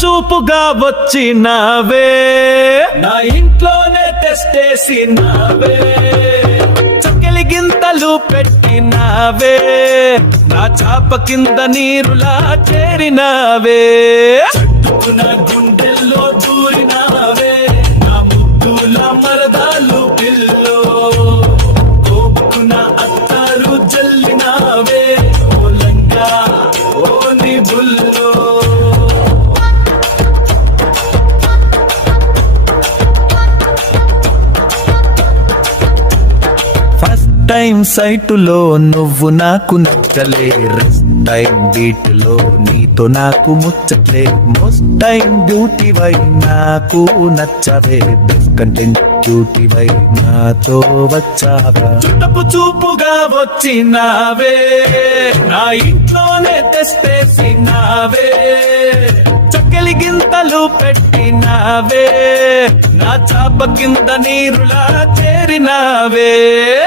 చూపుగా వచ్చినవే నా ఇంట్లోనే టెస్ట్ చేసినవే కాలు పెట్టినావే. నా చాప కింద నీరులా చేరినావే. నా గుండెల్లో దూరినావే. నా ముద్దుల మరదాలు పిల్లో. కోపుకున్న అత్తారు జల్లినావే. ఓ లంగా ఓ నీ బుల్లో టైం సైటులో నువ్వు నాకు నచ్చలే. టైం బీట్లో నీతో నాకు ముచ్చట్లే. మోస్ట్ టైం బ్యూటీ వై నాకు నచ్చవే. బెస్ట్ కంటెంట్ బ్యూటీ వై నాతో వచ్చావా? చుట్టపు చూపుగా వచ్చినావే. నా ఇంట్లోనే తెస్తేసినావే. చక్కలి గింతలు పెట్టినావే. నా చాప కింద నీరులా చేరినావే.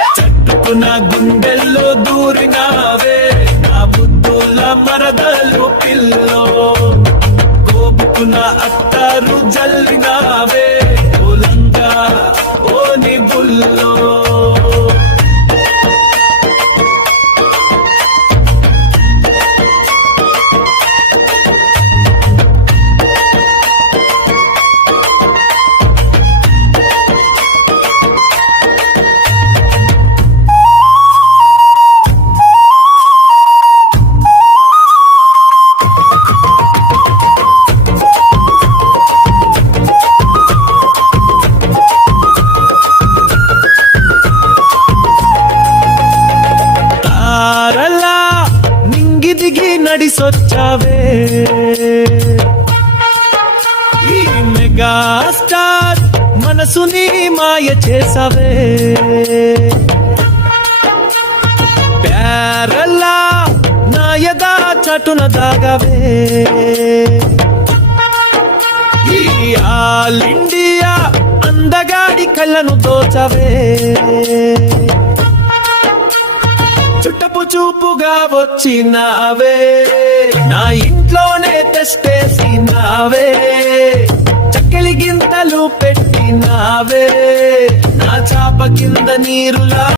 చట్టుకున్న గుండెల్లో దూరినావే. నా బుద్ధుల మరదలు పిల్లో. గోపుకున్న అత్తారు జల్లినావే. నడిసొచ్చావే ఈ మెగా స్టార్ మనసుని మాయ చేసావే. ప్యారలా నాయదా చటున దాగవే. ఈ ఆల్ ఇండియా అందగాడి కళ్ళను దోచవే. చుట్టపు చూపుగా వచ్చినావే. నా ఇంట్లోనే తెస్తేసినావే చక్కెలి గింతలు పెట్టినావే. నా చాప కింద నీరులా